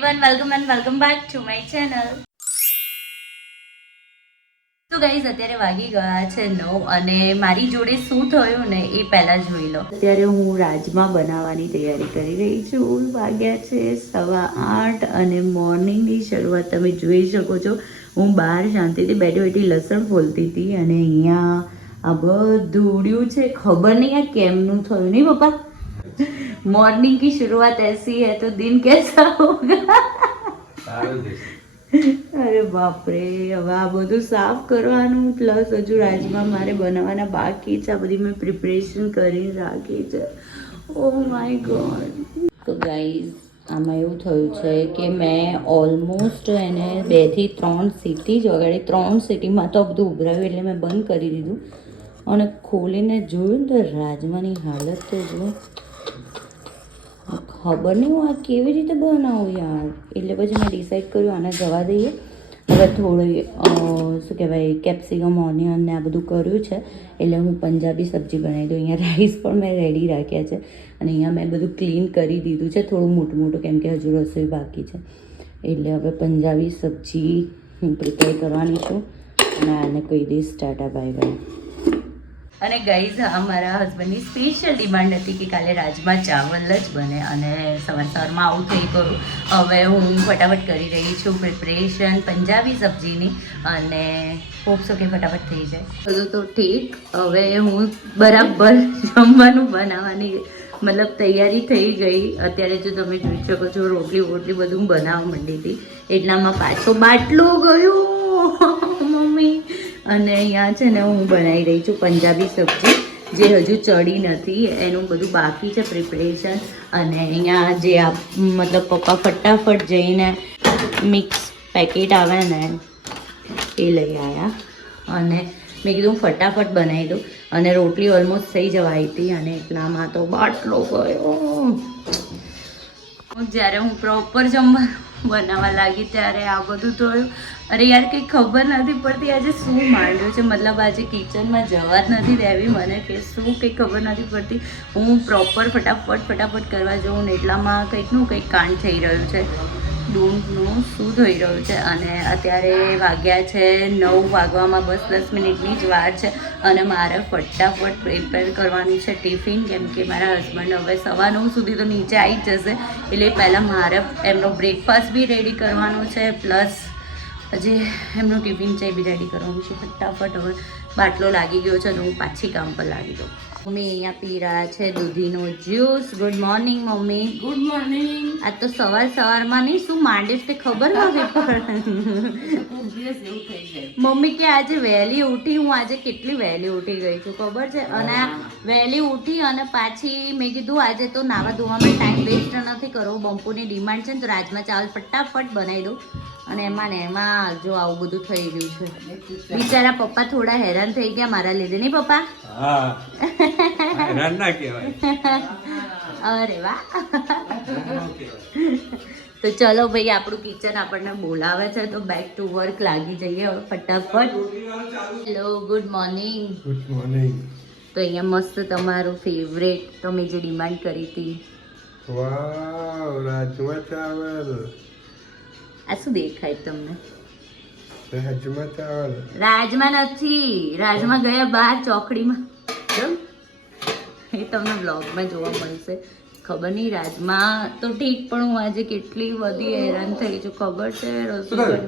Everyone welcome and welcome back to my channel તો guys અત્યારે વાગી ગયા છે નવ અને મારી જોડે શું થયું ને એ પહેલા જોઈ લો. અત્યારે હું રાજમા બનાવવાની તૈયારી કરી રહી છું. વાગ્યા છે સવા આઠ અને મોર્નિંગની શરૂઆત તમે જોઈ શકો છો. હું બહાર શાંતિથી બેઠી બેઠી લસણ ફોલતી હતી અને અહીંયા આ બધું ઉડ્યું છે. ખબર નહીં આ કેમનું થયું. નહીં પપ્પા? मॉर्निंग की शुरुआत ऐसी है तो दिन कैसा होगा સારું છે અરે બાપરે હવે આ બધું સાફ કરવાનું પ્લસ હજુ રાજમાં મારે બનાવવાના બાકી છે આ બધી મેં પ્રિપરેશન કરીને રાખી છે ઓ માય ગોડ તો ગાઈઝ આમાં એવું થયું છે કે મેં ઓલમોસ્ટ એને બેથી ત્રણ સીટી જ વગાડી ત્રણ સીટીમાં તો આ બધું ઉભરાવ્યું એટલે મેં બંધ કરી દીધું અને ખોલીને જોયું ને તો રાજમાની હાલત તો જુઓ ખબર નહીં હું આ કેવી રીતે બનાવું યાર. એટલે પછી મેં ડિસાઈડ કર્યું આને જવા દઈએ. હવે થોડી શું કહેવાય કેપ્સિકમ ઓનિયન ને આ બધું કર્યું છે. એટલે હું પંજાબી સબ્જી બનાવી દઉં. અહીંયા રાઈસ પણ મેં રેડી રાખ્યા છે. અને અહીંયા મેં બધું ક્લીન કરી દીધું છે. થોડું મોટું મોટું, કેમ કે હજુ રસોઈ બાકી છે. એટલે હવે પંજાબી સબ્જી હું પ્રિપેર કરવાની છું. અને આને કહી દઈશ ટાટા બાય બાય. અને ગાઈઝ અમારા હસબન્ડની સ્પેશિયલ ડિમાન્ડ હતી કે કાલે રાજમા ચાવલ જ બને અને સવાર સવારમાં આવું થઈ ગયું. હવે હું ફટાફટ કરી રહી છું પ્રિપરેશન પંજાબી સબ્જીની અને હોપસો કે ફટાફટ થઈ જાય. બધું તો ઠીક. હવે હું બરાબર જમવાનું બનાવવાની, મતલબ તૈયારી થઈ ગઈ. અત્યારે જો તમે જોઈ શકો છો રોટલી વોટલી બધું બનાવવા માંડી હતી. એટલામાં પાછો બાટલો ગયો. અને અહીંયા છે ને હું બનાવી રહી છું પંજાબી સબ્જી, જે હજુ ચડી નથી, એનું બધું બાકી છે પ્રિપરેશન અને અહીંયા જે આ, મતલબ પપ્પા ફટાફટ જઈને મિક્સ પેકેટ આવે ને, એ લઈ આવ્યા અને મેં કીધું ફટાફટ બનાવી દઉં. અને રોટલી ઓલમોસ્ટ થઈ જવા આવી હતી અને એટલામાં તો બાટલો ગયો. જ્યારે હું પ્રોપર જમવાનું બનાવવા લાગી ત્યારે આ બધું થયું. અરે યાર, કંઈ ખબર નથી પડતી આજે શું માંડ્યું છે. મતલબ આજે કિચનમાં જવા જ નથી રહેવી મને કે શું કંઈ ખબર નથી પડતી. હું પ્રોપર ફટાફટ ફટાફટ કરવા જાઉં ને એટલામાં કંઈકનું કંઈક કાંડ થઈ રહ્યું છે. ડોન્ટનું શું થઈ રહ્યું છે? અને અત્યારે વાગ્યા છે નવ, વાગવામાં બસ દસ મિનિટની જ વાર છે અને મારે ફટાફટ પ્રિપેર કરવાનું છે ટિફિન કેમ કે મારા હસબન્ડ હવે સવા નવ સુધી તો નીચે આવી જ જશે. એટલે પહેલાં મારે એમનો બ્રેકફાસ્ટ બી રેડી કરવાનો છે પ્લસ હજી એમનું ટિફિન છે એ બી રેડી કરવાનું છે. ફટાફટ હવે બાટલો લાગી ગયો છે અને હું પાછી કામ પર લાગી દઉં મમ્મી અહીંયા પી રહ્યા છે દૂધીનો juice. Good morning mummy. Good morning આ તો સવાર સવારમાં નહીં શું માંડીશ તે ખબર નથી મમ્મી કે આજે વહેલી ઉઠી હું આજે કેટલી વહેલી ઉઠી ગઈ છું ખબર છે? અને આ વહેલી ઉઠી અને પાછી મેં કીધું આજે તો નાવા ધોવામાં ટાઈમ વેસ્ટ નથી કરવો બંપુની ડિમાન્ડ છે ને તો રાજમાં ચાવલ ફટાફટ બનાવી દઉં. અને એમાં ને એમાં જો આવું બધું થઈ ગયું છે. બિચારા પપ્પા થોડા હેરાન થઈ ગયા મારા લીધે નહીં પપ્પા? હા ના કહેવાય. અરે વાહ. તો ચલો ભાઈ આપણું કિચન આપણને બોલાવે છે તો બેક ટુ વર્ક લાગી જઈએ હવે ફટાફટ. Hello good morning good morning તો અહીંયા મસ્ત તમારું ફેવરેટ તમે જે ડિમાન્ડ કરી હતી. વાવ રાજમા ચાવલ. આ શું દેખાય તમને? રાજમા ચાવલ. રાજમા નથી રાજમા ગયા બાર ચોકડીમાં. તમને બ્લોગમાં જોવા મળશે. ખબર નહીં રાજમાં તો ઠીક પણ હું આજે કેટલી બધી હેરાન થઈ છું. ખબર છે રસોઈ.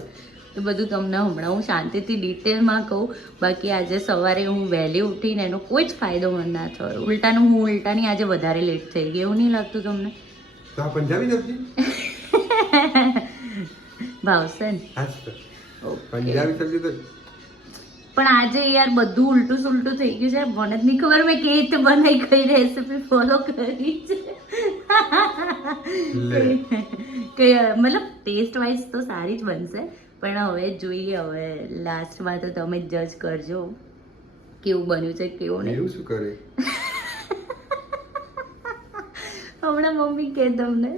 એ બધું તમને હમણાં હું શાંતિથી ડિટેલમાં કહું. બાકી આજે સવારે હું વહેલી ઉઠીને એનો કોઈ જ ફાયદો મને ના થયો. ઉલટાનું હું ઉલટાની આજે વધારે લેટ થઈ ગઈ. એવું નહીં લાગતું તમને? પંજાબી ભાવશે ને. પંજાબી સબ્જી તો પણ આજે યાર બધું ઉલટું સુલટું થઈ ગયું છે. મને જ નહીં ખબર મેં કેવી રીતે બનાવી કઈ રેસીપી ફોલો કરી છે. કે મતલબ ટેસ્ટ વાઇઝ તો સારી જ બનશે પણ હવે જોઈએ હવે લાસ્ટમાં તો તમે જજ કરજો કેવું બન્યું છે કેવું નહીં. શું કરે? હમણાં મમ્મી કે તમને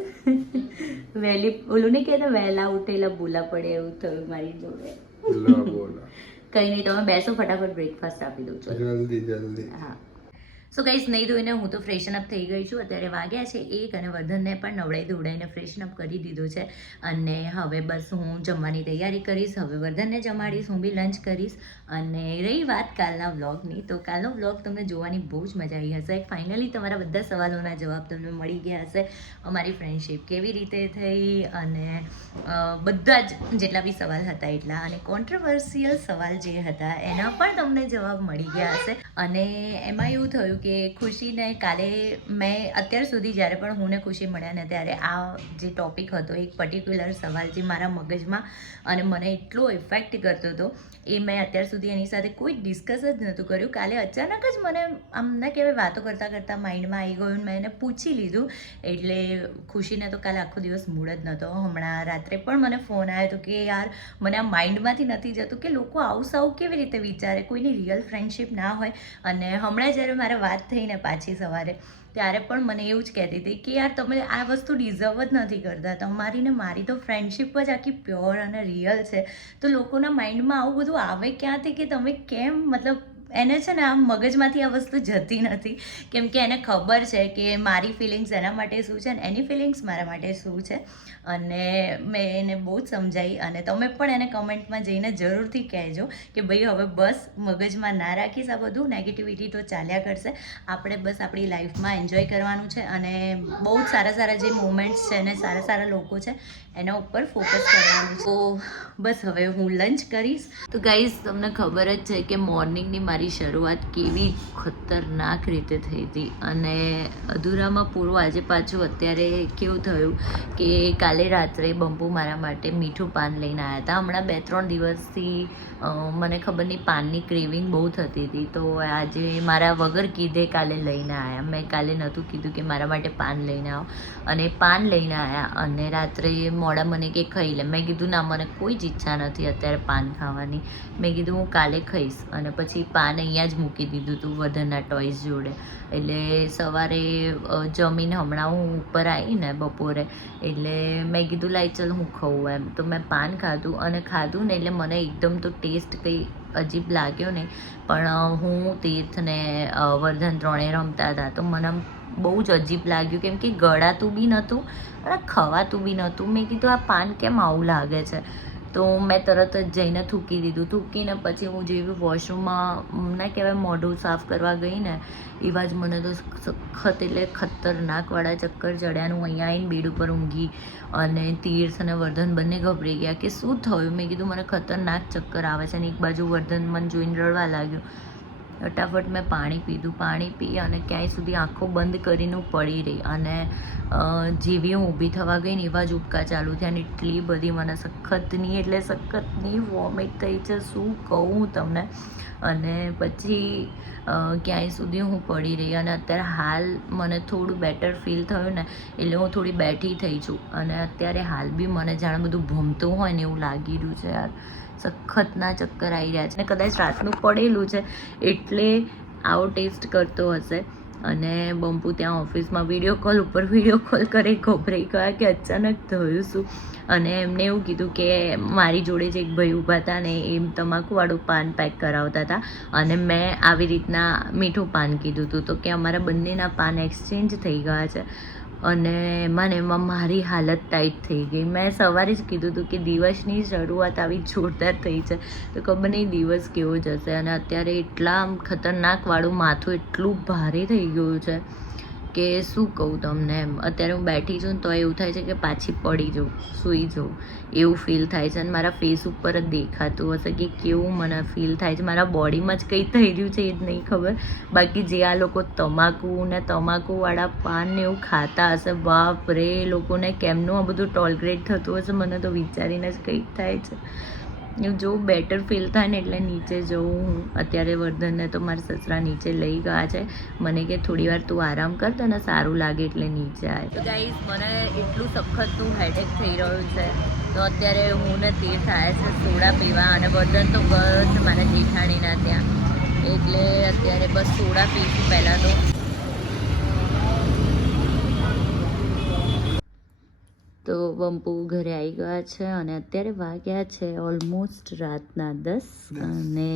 વહેલી ઓલું નહીં કહેતા વહેલા ઉઠેલા ભૂલા પડે એવું થયું મારી જોડે. બોલો કંઈ નહીં તમે બેસો ફટાફટ બ્રેકફાસ્ટ આપી દઉં છું જલ્દી જલ્દી. હા. સો ગાઈઝ નહીં ધોઈને હું તો ફ્રેશન અપ થઈ ગઈ છું. અત્યારે વાગ્યા છે એક અને વર્ધનને પણ નવડાઈ ધોવડાઈને ફ્રેશન અપ કરી દીધો છે. અને હવે બસ હું જમવાની તૈયારી કરીશ. હવે વર્ધનને જમાડીશ, હું બી લંચ કરીશ. અને રહી વાત કાલના વ્લોગની તો કાલનો વ્લોગ તમને જોવાની બહુ જ મજા આવી હશે. ફાઇનલી તમારા બધા સવાલોના જવાબ તમને મળી ગયા હશે. અમારી ફ્રેન્ડશિપ કેવી રીતે થઈ અને બધા જ જેટલા બી સવાલ હતા એટલા. અને કોન્ટ્રોવર્સિયલ સવાલ જે હતા એના પણ તમને જવાબ મળી ગયા હશે. અને એમાં એવું થયું કે ખુશીને કાલે મેં અત્યાર સુધી જ્યારે પણ હું ને ખુશી મળ્યા ને ત્યારે આ જે ટોપિક હતો, એક પર્ટિક્યુલર સવાલ જે મારા મગજમાં અને મને એટલો ઇફેક્ટ કરતો હતો, એ મેં અત્યાર સુધી એની સાથે કોઈ ડિસ્કસ જ નહોતું કર્યું. કાલે અચાનક જ મને આમ ના કહેવાય, વાતો કરતાં કરતાં માઇન્ડમાં આવી ગયું મેં એને પૂછી લીધું. એટલે ખુશીને તો કાલે આખો દિવસ મૂડ જ નહોતો. હમણાં રાત્રે પણ મને ફોન આવ્યો હતો કે યાર, મને આ માઇન્ડમાંથી નથી જતું કે લોકો આવું સાવ કેવી રીતે વિચારે? કોઈની રિયલ ફ્રેન્ડશિપ ના હોય. અને હમણાં જ્યારે મારે વાત થઈને પાછી સવારે, ત્યારે પણ મને એવું જ કહેતી હતી કે યાર તમે આ વસ્તુ ડિઝર્વ જ નથી કરતા. તમારી ને મારી તો ફ્રેન્ડશિપ જ આખી પ્યોર અને રિયલ છે. તો લોકોના માઇન્ડમાં આવું બધું આવે ક્યાંથી કે તમે કેમ મતલબ એને છે ને આમ મગજમાંથી આ વસ્તુ જતી નથી. કેમ કે એને ખબર છે કે મારી ફિલિંગ્સ એના માટે શું છે ને એની ફિલિંગ્સ મારા માટે શું છે. અને મેં એને બહુ જ સમજાવી અને તમે પણ એને કમેન્ટમાં જઈને જરૂરથી કહેજો કે ભાઈ હવે બસ મગજમાં ના રાખીશ આ બધું નેગેટિવિટી તો ચાલ્યા કરશે. આપણે બસ આપણી લાઈફમાં એન્જોય કરવાનું છે અને બહુ જ સારા સારા જે મુમેન્ટ્સ છે અને સારા સારા લોકો છે, એના ઉપર ફોકસ કરવાનું છે. તો બસ હવે હું લંચ કરીશ. તો ગાઈઝ તમને ખબર જ છે કે મોર્નિંગની મારી શરૂઆત કેવી ખતરનાક રીતે થઈ હતી અને અધૂરામાં પૂરું આજે પાછું અત્યારે કેવું થયું કે કાલે રાત્રે બંપુ મારા માટે મીઠું પાન લઈને આવ્યા હતા. હમણાં બે ત્રણ દિવસથી મને ખબર નહીં, પાનની ક્રેવિંગ બહુ થતી હતી. તો આજે મારા વગર કીધે કાલે લઈને આવ્યા મેં કાલે નહોતું કીધું કે મારા માટે પાન લઈને આવો. અને પાન લઈને આવ્યા અને રાત્રે મોડા મને કે ખાઈ લે. મેં કીધું, ના, મને કોઈ જ ઈચ્છા નથી અત્યારે પાન ખાવાની. મેં કીધું, હું કાલે ખાઈશ. અને પછી પાન અહીંયા જ મૂકી દીધું હતું વધનના ટોયસ જોડે. એટલે સવારે જમીન હમણાં હું ઉપર આવીને બપોરે એટલે મેં કીધું લાઈ ચલ હું ખાઉં એમ. તો મેં પાન ખાધું અને ખાધું ને એટલે મને એકદમ તો ટેસ્ટ કંઈ અજીબ લાગ્યો નહીં. પણ હું તીર્થ ને અ, વર્ધન ત્રણેય રમતા હતા તો મને બહુ જ અજીબ લાગ્યું. કેમ કે ગળાતું બી નહોતું અને ખવાતું બી નહોતું. મેં કીધું આ પાન કેમ આવું લાગે છે? તો મેં તરત જ જઈને થૂકી દીધું. થૂકીને પછી હું જેવી વોશરૂમમાં, ના કહેવાય મોઢું સાફ કરવા ગઈ ને, એવા જ મને તો સખત એટલે ખતરનાકવાળા ચક્કર ચડ્યાનું અહીંયા આવીને બેડ ઉપર ઊંઘી અને તીર્થ અને વર્ધન બંને ગભરાઈ ગયા કે શું થયું? મેં કીધું, મને ખતરનાક ચક્કર આવે છે અને એક બાજુ વર્ધન મને જોઈને રડવા લાગ્યું. ફટાફટ મેં પાણી પીધું. પાણી પી અને ક્યાંય સુધી આંખો બંધ કરીને પડી રહી. અને જેવી હું ઊભી થવા ગઈ ને એવા જ ઉબકા ચાલુ થયા અને એટલી બધી મને સખતની, એટલે સખતની વોમિટ થઈ છે, શું કહું તમને? અને પછી ક્યાંય સુધી હું પડી રહી અને અત્યારે હાલ મને થોડું બેટર ફીલ થયું ને, એટલે હું થોડી બેઠી થઈ છું. અને અત્યારે હાલ બી મને જાણે બધું ભમતું હોય ને એવું લાગી રહ્યું છે યાર. સખતના ચક્કર આવી રહ્યા છે. અને કદાચ રાતનું પડેલું છે એટલે આવો ટેસ્ટ કરતો હશે. અને બંપુ ત્યાં ઓફિસમાં વીડિયો કોલ ઉપર વીડિયો કોલ કરે, ગભરાઈ ગયા કે અચાનક થયું શું? અને એમને એવું કીધું કે મારી જોડે જે એક ભાઈ ઊભા હતા ને એમ તમાકુવાળું પાન પેક કરાવતા હતા. અને મેં આવી રીતના મીઠું પાન કીધું હતું. તો કે અમારા બંનેના પાન એક્સચેન્જ થઈ ગયા છે. અને એમાં ને એમાં મારી હાલત ટાઈટ થઈ ગઈ. મેં સવારે જ કીધું હતું કે દિવસની શરૂઆત આવી જોરદાર થઈ છે. તો ખબર નહીં દિવસ કેવો જશે. અને અત્યારે એટલા ખતરનાક ખતરનાકવાળું માથું એટલું ભારે થઈ ગયું છે. કે શું કહું તમને એમ? અત્યારે હું બેઠી છું ને તો એવું થાય છે કે પાછી પડી જાઉં, સૂઈ જાઉં, એવું ફીલ થાય છે અને મારા ફેસ ઉપર જ દેખાતું હશે કે કેવું મને ફીલ થાય છે. મારા બોડીમાં જ કંઈ થઈ રહ્યું છે એ જ નહીં ખબર. બાકી જે આ લોકો તમાકુ ને તમાકુવાળા પાન ને એવું ખાતા હશે બાપ રે લોકોને કેમનું આ બધું ટોલગ્રેટ થતું હશે મને તો વિચારીને જ કંઈક થાય છે. જો બેટર ફીલ થાય ને એટલે નીચે જવું હું. અત્યારે વર્ધનને તો મારા સસરા નીચે લઈ ગયા છે. મને કે થોડી વાર તું આરામ કર તને સારું લાગે એટલે નીચે આવે તો ગાઈઝ મને એટલું સખતનું હેડેક થઈ રહ્યું છે. તો અત્યારે હું ને તે થાય છે સોડા પીવા અને વર્ધન તો ગયો છે મારા જેઠાણીના ત્યાં. એટલે અત્યારે બસ સોડા પીશું પહેલાં તો. બંપુ ઘરે આવી ગયા છે અને અત્યારે વાગ્યા છે ઓલમોસ્ટ રાતના દસ અને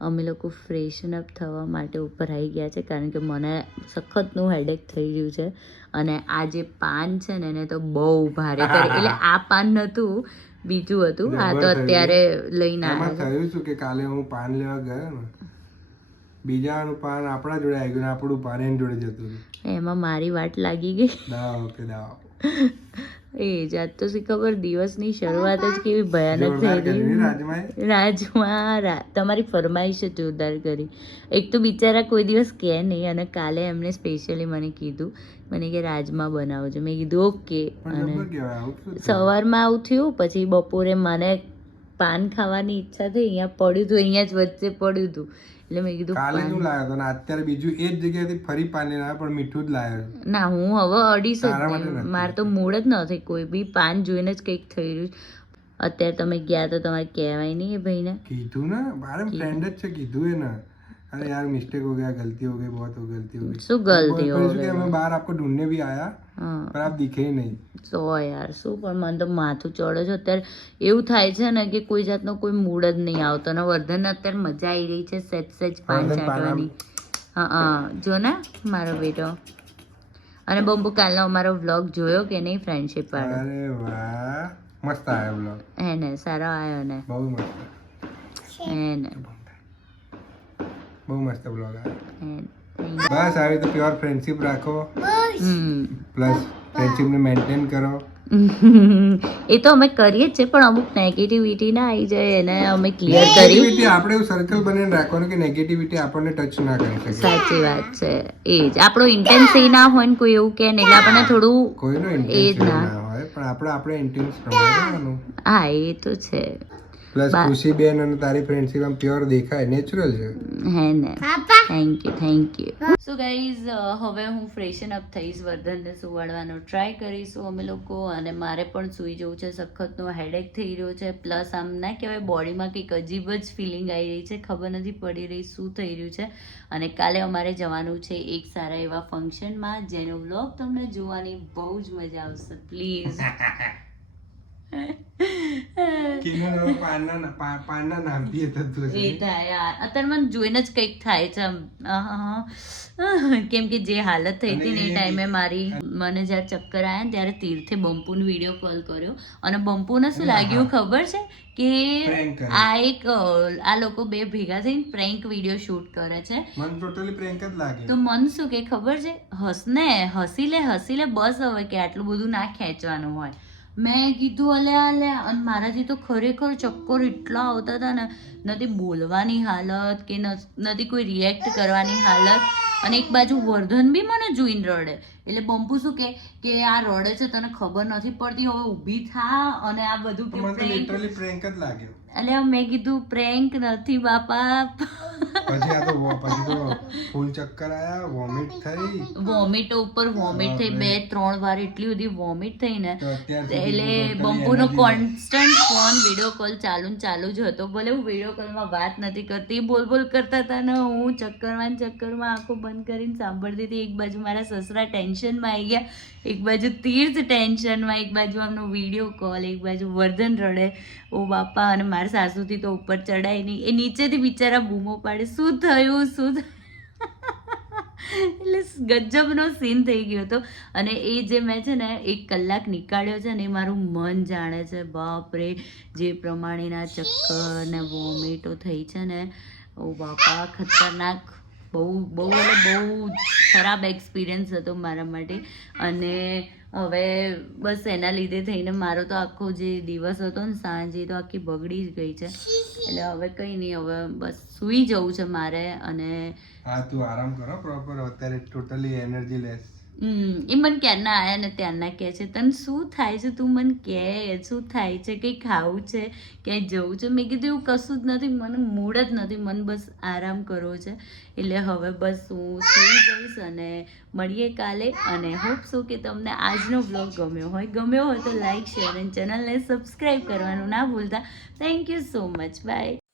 અમે લોકો ફ્રેશન અપ થવા માટે ઉપર આવી ગયા છે કારણ કે મને સખતનું હેડેક થઈ રહ્યું છે અને આ જે પાન છે ને એને તો બહુ ભારે એટલે આ પાન નહોતું બીજું હતું. આ તો અત્યારે લઈને આવ્યા થયું છું કે કાલે હું પાન લેવા ગયો બીજાનું પાન આપણા જોડે આવી ગયું આપણું પાન એની જોડે જતું એમાં મારી વાટ લાગી ગઈ. દાવ કે દાવ. એ જાત તો શી ખબર દિવસની શરૂઆત જ કેવી ભયાનક થઈ રહી રાજમાં તમારી ફરમાઈશ જ જોરદાર કરી. એક તો બિચારા કોઈ દિવસ કહે નહીં અને કાલે એમણે સ્પેશિયલી મને કીધું મને કે રાજમાં બનાવજો. મેં કીધું ઓકે અને? સવારમાં આવું થયું પછી બપોરે મને પાન ખાવાની ઈચ્છા થઈ અહીંયા પડ્યું હતું અહીંયા જ વચ્ચે પડ્યું હતું એટલે મેં કીધું કાલે શું લાવ્યો હતો ને અત્યારે બીજું એ જ જગ્યાએથી ફરી પાન લઈને આવ્યો પણ મીઠું જ લાવ્યો ના હું હવે અડીશ જ. મારે તો મૂડ જ નથી કોઈ બી પાન જોઈને જ કંઈક થઈ રહ્યું છે. અત્યારે તમે ગયા તો તમારે કહેવાય નહીં એ ભાઈને. કીધું ને? મારે ફ્રેન્ડ જ છે કીધું ને अरे यार मिस्टेक हो गया गलती हो गई बहुत हो गलती हो गई શું ગલતી फिर હો इसके हमें बाहर आपको ढूंढने भी आया હા पर आप दिखे ही नहीं સો યાર શું પણ મને તો માથું ચડે છે અત્યારે એવું થાય છે ને કે કોઈ જાતનો કોઈ મૂડ જ નહીં આવતો ને વર્ધન અત્યારે મજા આવી રહી છે સેજ સેજ પાન વર્ધન પાન આમ- ચાટવાની હા હા જો ને મારો બેટો અને બમ્બુ કાલનો અમારો વ્લોગ જોયો કે નહીં ફ્રેન્ડશિપ વાળો अरे वाह मस्त आया ब्लॉग હે ને સારો આવ્યો ને બહુ મસ્ત હે ને બહુ મસ્ત બ્લોગ. Thank બસ આવી રીતે પ્યોર ફ્રેન્ડશિપ રાખો. પ્લસ ફ્રેન્ડશિપને મેન્ટેન કરો. એ તો અમે કરીએ જ છે પણ અમુક નેગેટિવિટી ના આવી જાય એને અમે ક્લિયર કરી. આપણે એવું સર્કલ બનાવીને રાખવાનું કે નેગેટિવિટી આપણને ટચ ના કરી શકે. સાચી વાત છે. એ જ. આપણો ઇન્ટેન્સ એ ના હોય ને કોઈ એવું કે નહીં એટલે આપણને થોડું કોઈનો એ જ ના. ના હોય પણ આપણે આપણે ઇન્ટેન્સ પ્રમાણે હા એ તો છે. પ્લસ ખુશીબેન અને તારી ફ્રેન્ડશિપ આમ પ્યોર દેખાય નેચરલ છે. હે ને. Thank you thank you so guys હવે હું ફ્રેશન અપ થઈશ વર્ધનને સુવાડવાનો ટ્રાય કરીશું. અમે લોકો અને મારે પણ સૂઈ જવું છે સખતનો હેડેક થઈ રહ્યો છે. પ્લસ આમ ના કહેવાય બોડીમાં કંઈક અજીબ જ ફિલિંગ આવી રહી છે ખબર નથી પડી રહી શું થઈ રહ્યું છે. અને કાલે અમારે જવાનું છે એક સારા એવા ફંક્શનમાં જેનો વ્લોગ તમને જોવાની બહુ જ મજા આવશે પ્લીઝ પાનના પાનના નામથી એ થતું એ થાય યાર. અત્યારે મને જોઈને જ કંઈક થાય છે આમ. કેમ કે જે હાલત થઈ હતી ને એ ટાઈમે મારી મને જ્યારે ચક્કર આવ્યા ને ત્યારે તીર્થે બંપુને વીડિયો કોલ કર્યો. અને બંપુને શું લાગ્યું ખબર છે? કે આ એક આ લોકો બે ભેગા થઈને પ્રેન્ક વીડિયો શૂટ કરે છે. મને ટોટલી પ્રેન્ક જ લાગે. તો મન શું કે ખબર છે? હસને હસી લે હસી લે બસ હવે કે આટલું બધું ના ખેંચવાનું હોય. મેં કીધું, અલે અલે. અને મારાથી તો ખરેખર ચક્કર એટલા આવતા હતા ને નથી બોલવાની હાલત કે નથી કોઈ રિએક્ટ કરવાની હાલત. અને એક બાજુ વર્ધન બી મને જોઈને રડે. એટલે બંપુ શું કે કે આ રડે છે તને ખબર નથી પડતી હવે ઊભી થા અને આ બધું કે લિટરલી પ્રેન્ક જ લાગ્યો. એટલે મેં કીધું પ્રેન્ક નથી બાપા. પછી આ તો પછી તો ફૂલ ચક્કર આયા વોમિટ થઈ. વોમિટ ઉપર વોમિટ થઈ બે ત્રણ વાર એટલી બધી વોમિટ થઈ ને એટલે બંપુનો કોન્સ્ટન્ટ ફોન વીડિયો કોલ ચાલુ ને ચાલુ જ હતો. ભલે હું વીડિયો કોલમાં વાત નથી કરતી બોલ બોલ કરતા હતા ને હું ચક્કરમાં ચક્કરમાં આંખો બંધ કરીને સાંભળતી હતી. એક બાજુ મારા સસરા ટેન્શનમાં આવી ગયા. એક બાજુ તીર્થ ટેન્શનમાં, એક બાજુ આમનો વીડિયો કોલ એક બાજુ વર્ધન રડે. ઓ બાપા, અને મારા સાસુથી તો ઉપર ચડાય નહીં. એ નીચેથી બિચારા બૂમો પાડે. શું થયું? શું એટલે ગજબનો સીન થઈ ગયો હતો. અને એ જે મેં છે ને, એક કલાક નીકાળ્યો છે ને, એ મારું મન જાણે છે. બાપરે, જે પ્રમાણેના ચક્કર ને વોમિટો થઈ છે ને, ઓ બાપા, ખતરનાક બહુ બહુ બહુ ખરાબ એક્સપિરિયન્સ હતો મારા માટે. અને હવે બસ એના લીધે થઈને મારો તો આખો જે દિવસ હતો ને સાંજે તો આખી બગડી જ ગઈ છે. એટલે હવે કંઈ નહીં, હવે બસ સૂઈ જવું છે મારે અને હા, તું આરામ કરો પ્રોપર અત્યારે ટોટલી એનર્જી લેસ હમ, એ મને ક્યારના આવ્યા ને ત્યારના કહે છે, તને શું થાય છે? તું મને કહે, શું થાય છે? કંઈ ખાવું છે? ક્યાંય જવું છે? મેં કીધું, એવું કશું જ નથી, મને મૂડ જ નથી, મને બસ આરામ કરવો છે. એટલે હવે બસ હું સુઈ જઈશ અને મળીએ કાલે અને હોપ શું કે તમને આજનો બ્લોગ ગમ્યો હોય. ગમ્યો હોય તો લાઈક શેર અને ચેનલને સબસ્ક્રાઈબ કરવાનું ના ભૂલતા. Thank you so much bye